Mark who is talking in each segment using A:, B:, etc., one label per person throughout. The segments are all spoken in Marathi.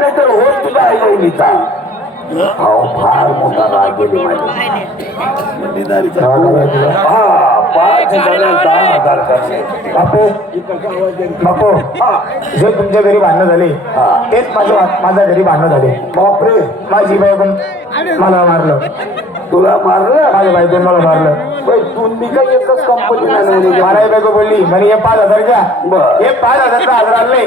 A: नाही तर होय तुझा आई बहिणीचा अहो फार मोठा राग गेले माझे हा पाच हजार दहा हजार करणे
B: बापू बापू जे तुमच्या घरी भांडणं झाले तेच माझ्या माझ्या घरी भांडणं झाले
A: बापरे
B: माझी बायकून मला मारलं
A: तुला मारलं?
B: माझ्या बायकून मला मारलं.
A: बाई, तुम्ही काही एकच कंपनी
B: मला बायको बोलली म्हणे हे पाच हजार घ्या.
A: बरं.
B: हे पाच हजारचा हजार आणले?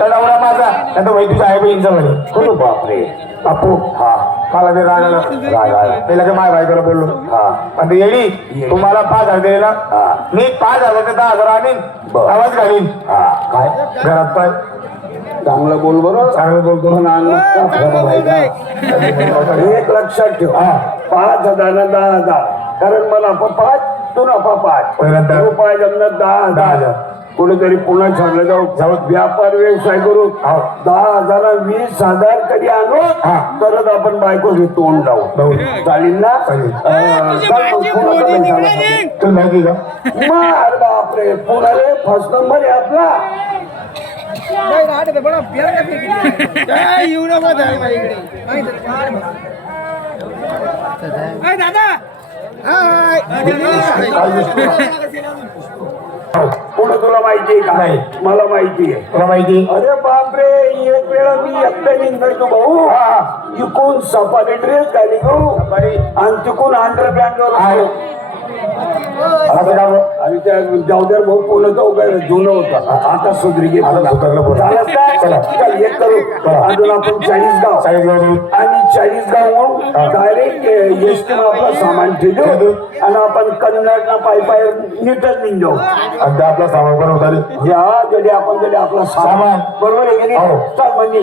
B: तर नवरा माझा. नाही तर वै तुझ्या आई बहिणीचा म्हणे.
A: करू बापरे.
B: बापू
A: हा.
B: मला ते राग आला.
A: राग आला.
B: त्याला काय माझ्या बायकोला बोललो.
A: हा.
B: पण ते येडी तुम्हाला पाच हजार दिले ना
A: हा.
B: मी पाच हजार दहा हजार आणीन.
A: बरं.
B: आवाज घालीन.
A: हा. काय?
B: घरात पाय.
A: चांगलं बोल बरं.
B: चांगलं बोलतो
A: का? एक लक्षात ठेव.
B: हा.
A: पाच हजार ना दहा हजार. कारण मला पाच तू नफा पाच. रुपये जमणार दहा
B: दहा
A: हजार. कुठेतरी पुन्हा छानलं जाऊ.
B: जाऊ.
A: व्यापार व्यवसाय करू.
B: हो.
A: दहा हजार वीस हजार कधी आणू?
B: हा.
A: तरच आपण बायको तोंड लावू.
B: जाऊ.
A: चालेल ना? मार बापरे पुन्हा रे फर्स्ट नंबर आहे आपला. पुढे तुला माहिती आहे
B: नाही.
A: का मला माहिती आहे.
B: तुला माहिती?
A: अरे बापरे एक वेळा मी एकट्या निघायचो भाऊ? इकून सफारी ड्रेस घाली गो. आणि तिकून अंडर पॅन्ट
B: का बरं?
A: आणि त्या जाऊद्यार भाऊ जाऊ काय जुनं होतं. आता सुधरी.
B: चल,
A: एक करू. अजून आपण चाळीस गाव.
B: चाळीस गाव देऊ.
A: आणि चाळीस गाव डायरेक्ट एस टी आपलं सामान ठेवू आणि आपण कन्नड ना पाय पाय नीटच निघू
B: आणि ते आपला सामान पण होता
A: या जडे आपण जडे आपला सामान. बरोबर आहे की. नाही? म्हणजे.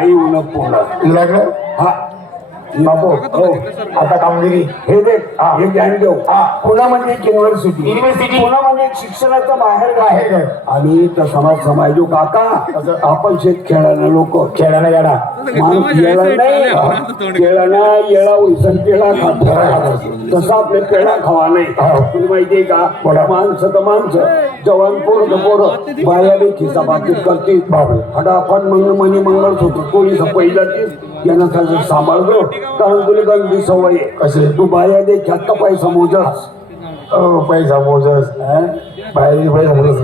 A: आई उन पूर्ण
B: लागलं?
A: हा.
B: बापू
A: हो.
B: आता कामगिरी.
A: हे देख
B: हा.
A: ज्ञान देऊ.
B: हा.
A: पुन्हा म्हणजे एक युनिव्हर्सिटी
B: युनिव्हर्सिटी.
A: पुन्हा म्हणजे एक शिक्षणाचं बाहेर
B: बाहेर.
A: आणि तर समाज समाजो काका आपण शेत खेळायला लोक.
B: खेळायला येडा
A: माणूस येळा नाही. येळा उलसन केळा खात तसं आपले पेढा खावा नाही.
B: हो.
A: तुला माहितीये का?
B: बोला.
A: माणसं तर माणसं. जवान पोरं तर पोरं. बाया बी खिसा बाकीत करतील. फटाफट मंगळ मनी मंगळ होतो कोणी सपई जातील यांना सगळं सांभाळतो? कारण तुला गंदी सवय
B: कसे
A: तू बाया दे ख्यात पैसा मोजस
B: पैसा मोजस? बाहेर पैसा मोजस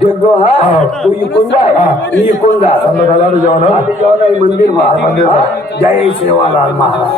A: देखो हा?
B: हा.
A: तू इकून जा. मी इकून जा.
B: संध्याकाळला जेवण?
A: आम्ही जाऊन आहे मंदिर? जय सेवालाल महाराज.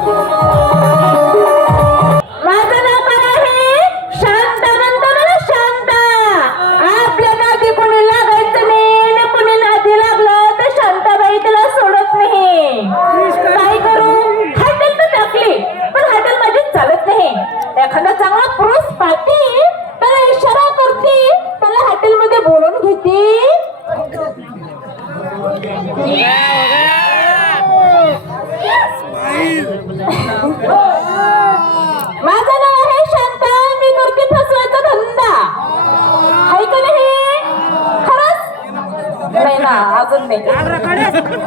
C: अजून नाही.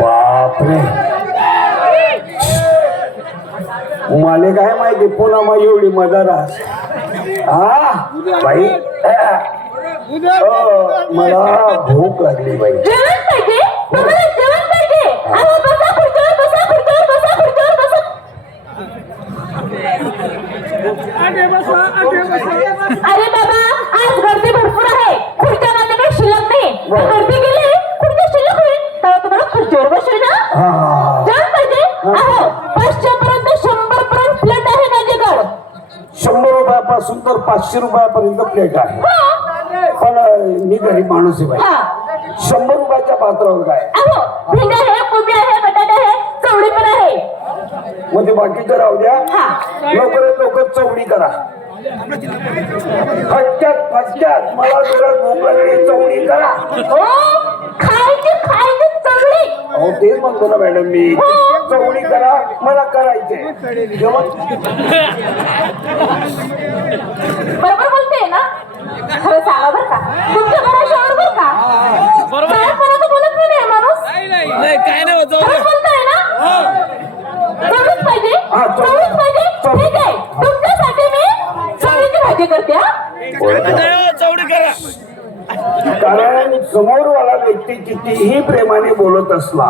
A: बापरे. मला काय माहिती पुन्हा मग एवढी मदरास हा बाई. मला भूक लागली बाई.
C: जेवण पाहिजे? तुम्हाला जेवण पाहिजे अहो बसा खुर्चीवर बसा खुर्चीवर बसा खुर्चीवर बसा अरे बाबा आज गर्दी भरपूर आहे. खुर्च्या माझ्या काही शिल्लक नाही. गर्दी गेली खुर्च्या शिल्लक होईल. तेव्हा तुम्हाला खुर्चीवर बसू ना
A: हा.
C: जेवण पाहिजे. अहो पाचशे पर्यंत शंभर पर्यंत प्लेट आहे माझ्याकडं
A: शंभर रुपयापासून तर पाचशे रुपयापर्यंत प्लेट आहे.
C: हो.
A: पण मी गरीब माणूस आहे
C: हा.
A: शंभर रुपयाच्या पात्रावर काय?
C: अहो भेंड्या आहे कोबी आहे बटाटा आहे चवळी पण आहे
A: मग ते बाकीचं राहू द्या.
C: हा.
A: लवकरात लवकर चवडी करा. फटक्यात फटक्यात. मला तुला भूक चवडी करा.
C: हो?
A: अहो तेच म्हणतो ना मॅडम मी. चवडी करा मला करायचे जेवण.
C: बरोबर बोलते ना? खरं सांगा बरं का. तुमच्या घराच्या बरोबर का काय कोणाचं बोलत नाही ना हे माणूस
D: नाही काय नाही होत जाऊ
C: खरं
D: दे.
C: बोलताय ना चवळीच पाहिजे
B: हा, चवळी.
C: चवळीच पाहिजे
B: चवळी.
C: ठीक आहे तुमच्यासाठी मी चवळीची भाजी करते हा
D: नाही हो, चौडी करा
A: कारण समोरवाला व्यक्ती कितीही प्रेमाने बोलत असला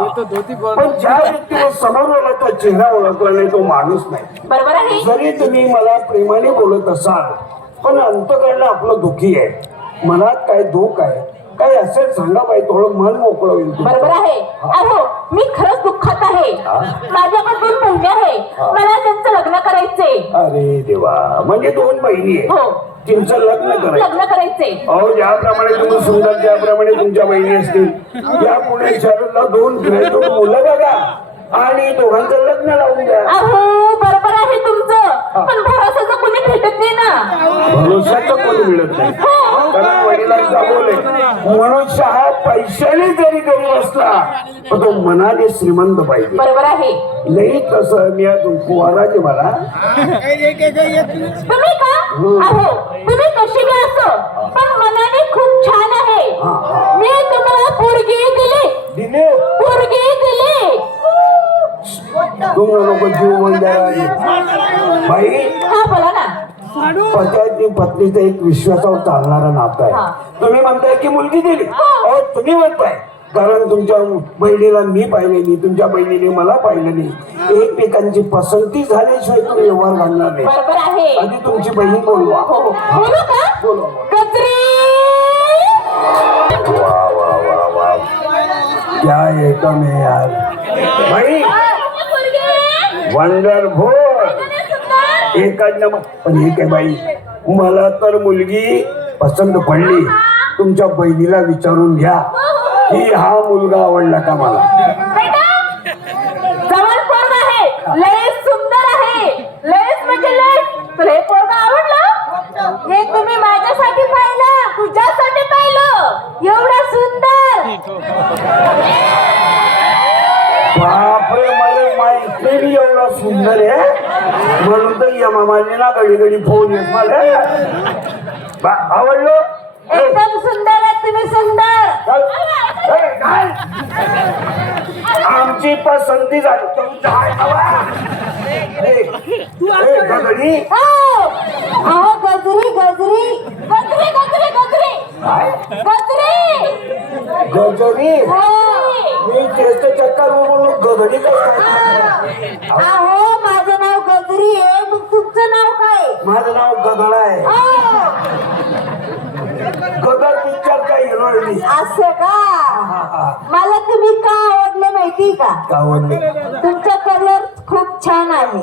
A: पण ज्या व्यक्तीला समोरवाला चेहरा ओळखला नाही तो माणूस नाही.
C: बरोबर आहे.
A: जरी तुम्ही मला प्रेमाने बोलत असाल पण अंतकरण आपलं दुखी आहे. मनात काय दुःख आहे? काय असेल सांगा बाई थोडं मन मोकळं होईल.
C: बरोबर आहे. अहो मी खरंच दुःखात आहे. माझ्याकडे दोन बहिणी आहे. मला त्यांचं लग्न करायचंय.
A: अरे देवा म्हणजे दोन बहिणी आहे
C: हो.
A: तुमचं लग्न करायचं.
C: लग्न करायचंय.
A: अहो ज्याप्रमाणे तुम्ही सुंदर त्याप्रमाणे तुमच्या बहिणी असतील या पुणे शहराला दोन ग्रॅज्युएट मुलं बघा आणि दोघांचं लग्न लावून द्या.
C: अहो बरोबर आहे तुमचं. पण भरोसाचं कोणी भेटत नाही ना.
A: भरोशाचं कोणी मिळत नाही? कारण वडिलांचा बोल आहे मनुष्य हा पैशाने जरी गरीब असला पण तो मनाने श्रीमंत पाहिजे.
C: बरोबर आहे.
A: नाही तसं मी आज कुवाराचे मला
C: तुम्ही का? अहो तुम्ही कशी बी असो पण मनाने खूप छान आहे. मी तुम्हाला पोरगी दिली.
A: दिले.
C: पोरगी दिली.
A: तू नको जीव म्हणजे बाई
C: हा बोला ना.
A: पत्नी पत्नीचं एक विश्वासावर चालणारं नातं
C: हा.
A: आहे तुम्ही म्हणताय की मुलगी दिली. अहो तुम्ही म्हणताय. कारण तुमच्या बहिणीला मी पाहिलेली तुमच्या बहिणीने मला पाहिलेली एकमेकांची पसंती झाल्याशिवाय तुम्ही व्यवहार घालणार नाही. आधी तुमची बहीण बोलवा.
C: हो हो.
A: बोलवा. क्या एकम है यार भाई वंडरफुल एकच नंबर पण हे काय बाई मला तर मुलगी पसंत पडली. तुमच्या बहिणीला विचारून घ्या. की हा मुलगा आवडला का मला
C: जवळ पोरग आहे लय सुंदर आहे लयच म्हणजे लय तुला हे पोरग आवडलं हे तुम्ही माझ्यासाठी पाहिलं तुझ्यासाठी पाहिलं एवढं सुंदर
A: बापरे नाही एवढा सुंदर आहे म्हणून तर या मामाने ना घडी घडी फोन येत मला बा- आवडलं?
C: एकदम सुंदर आहे तुम्ही सुंदर?
A: आमची पसंती झाली गगडी.
C: हो. अहो गजरी गजरी. गजरी गजरी गजरी. गजरी.
A: गजरी?
C: हो.
A: मी चेस्ट गगडी काय
C: अहो माझं नाव गजरी आहे मग तुमचं नाव काय?
A: माझं नाव गगड आहे.
C: हो.
A: गदर पिक्चरचा हिरोईन
C: असं का? मला तुम्ही का आवडले माहिती का?
A: आवडले?
C: तुमचा कलर खूप छान आहे.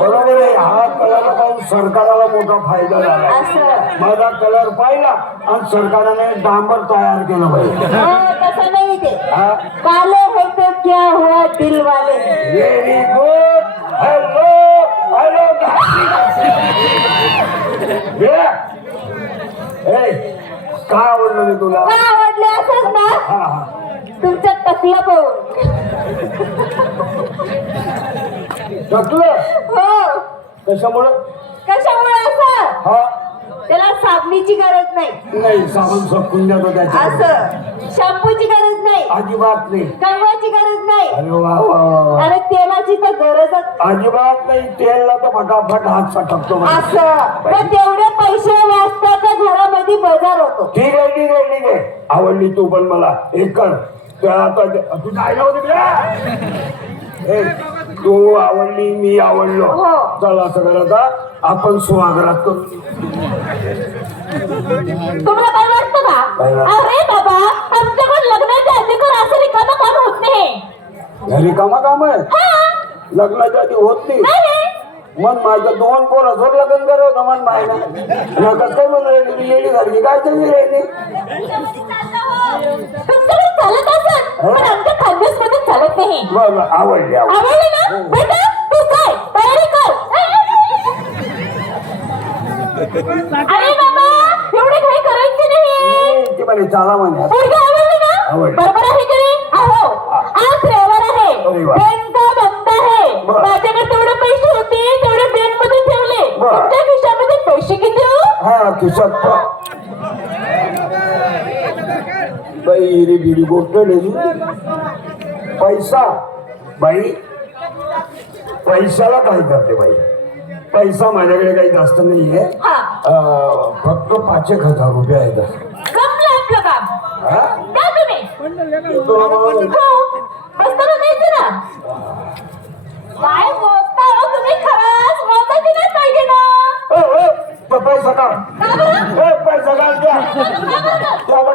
A: बरोबर आहे. हा कलर पाहून सरकाराला मोठा फायदा झाला.
C: असं.
A: माझा कलर पाहिला आणि सरकारने डांबर तयार केलं पाहिजे
C: हा. काले है तो क्या हुआ दिल वाले?
A: व्हेरी गुड हॅलो हॅलो ए काय आवडलं मी तुला?
C: का आवडले असंच ना?
A: हा हा.
C: तुमचं टकलं पाहून.
A: टाकलं?
C: हो.
A: कशामुळे
C: असं
A: हा
C: त्याला साबणीची गरज नाही
A: सामान सपून देतो त्याच्या
C: असं. शॅम्पूची गरज नाही.
A: अजिबात नाही.
C: कंगवाची गरज नाही.
A: अरे वा वा वा वा.
C: आणि तेलाची तर गरजच
A: अजिबात नाही तेलला तर फटाफट हात सटकतो
C: असं. तर तेवढे पैसे वाचतात तर घरामध्ये बाजार होतो.
A: ठीक आहे ठीक आहे ठीक आहे. आवडली तू पण मला. एक कर त्या आता ते- तू जायला होती? ए, तू आवडली मी आवडलो.
C: हो.
A: चला असं कर आता आपण सुहागरात करू.
C: तुम्हाला काय वाटतं का?
A: काय वाटतं?
C: अरे बाबा आमच्याकडे लग्नाच्या आधी कर असं रिकामं काम होत नाही.
A: घरी कामा काम आहे?
C: हा,
A: लग्नाच्या आधी होत नाही. मन माझ्या दोन पोरं जोर लग्न करत मन मायना नकच काय म्हणून राहिली येडी झाली काय तुम्ही राहिली
C: तुमच्याकडे चालत असेल पण आमच्या खानदेशमध्ये चालत नाही
A: बरं बरं, आवडली आवडली
C: आवडले ना बेटा तू काय तयारी कर. अरे बाबा एवढे काही करायचे नाही
A: ती म्हणे चला म्हणे.
C: पोरगी आवडली ना?
A: आवडली.
C: बरोबर आहे की नाही? अहो आज रविवार आहे.
A: अरे वा.
C: बँक बंद आहे.
A: बरं.
C: माझ्याकडे तेवढे पैसे होते तेवढे बँकमध्ये ठेवले.
A: बरं.
C: तुमच्या खिशामध्ये पैसे किती हो?
A: हा खिशात प- बाई इरी बिरी गोष्ट नाही. पैसा. बाई पैशाला काय करते बाई? पैसा माझ्याकडे काही जास्त नाहीये.
C: हा.
A: फक्त पाच एक हजार रुपये आहेत. हा?
C: हो. हो
A: पैसा का पैसा का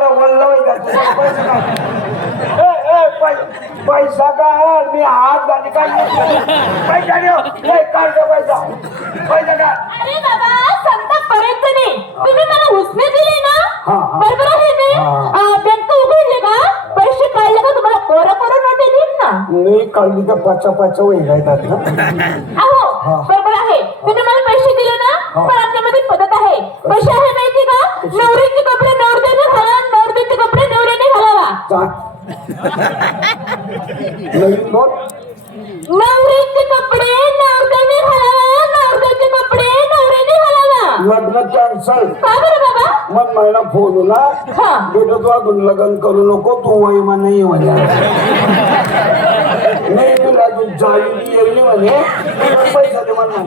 A: वल्लवाई जाते पैसा का पैसा का मी हात झाली काय पैसा देऊ द्या पैसा. पैसा का
C: अरे बाबा संताप करायचं नाही. तुम्ही मला उसने दिले ना. बरोबर आहे मी. बँक उघडले का? पैसे काढले का तुम्हाला? कोरा कोरा नोटे देईन ना?
A: नाही काढली तर पाचा पाचा वही राहतात ना
C: अहो
A: हा.
C: बरोबर आहे तुम्ही मला पैसे दिले ना
A: हा.
C: पण आपल्यामध्ये पद्धत आहे कशी आहे माहिती का नवरीचे कपडे नवरदेने घाला नवरदेचे कपडे नवऱ्याने घालावा
A: जा. नवीन
C: नवरीचे कपडे नवरदेने घालावा नवरदेचे कपडे नवऱ्याने घालावा
A: लग्न कॅन्सल
C: का बरं बाबा?
A: मग मला फोन होला
C: हा.
A: बेटा तू अजून लग्न करू नको तू वय नाही म्हणे. नाही तुला तू जाई येईल म्हणे पैसा दे म्हणा.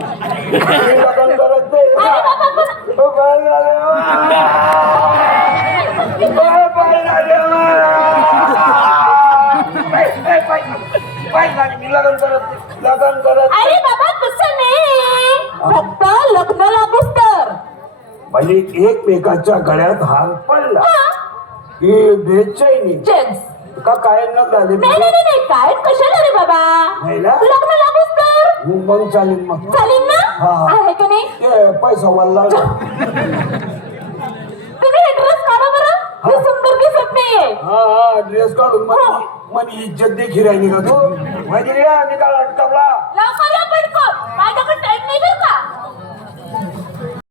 A: मी लग्न करत नाही.
C: अरे बाबा पण
A: ओ बाळ झाले, ओ. ओ बाळ झाले, ओ. पै- ए, पैसा- पैसा दे, मी लग्न करत नाही. लग्न करत
C: अरे बाबा तसं नाही फक्त लग्न लागूच तर
A: म्हणजे एकमेकाच्या गळ्यात हार पडला.
C: हा,
A: की बेचैनी. का काय न झाले?
C: नाही नाही नाही, नाही. काय? कशाला रे बाबा?
A: नाही ना?
C: लग्न लागूच तर?
A: मग चालेल मग.
C: चालेल ना?
A: हा.
C: आहे का नाही?
A: पैसा वाला
C: तुम्ही हे ड्रेस काढा बरं. हे. सुंदर दिसत नाहीये.
A: हा हा ड्रेस काढून मग मग इज्जत देखील राहिली का तू? म्हणजे या निकाल अटकवला
C: लाव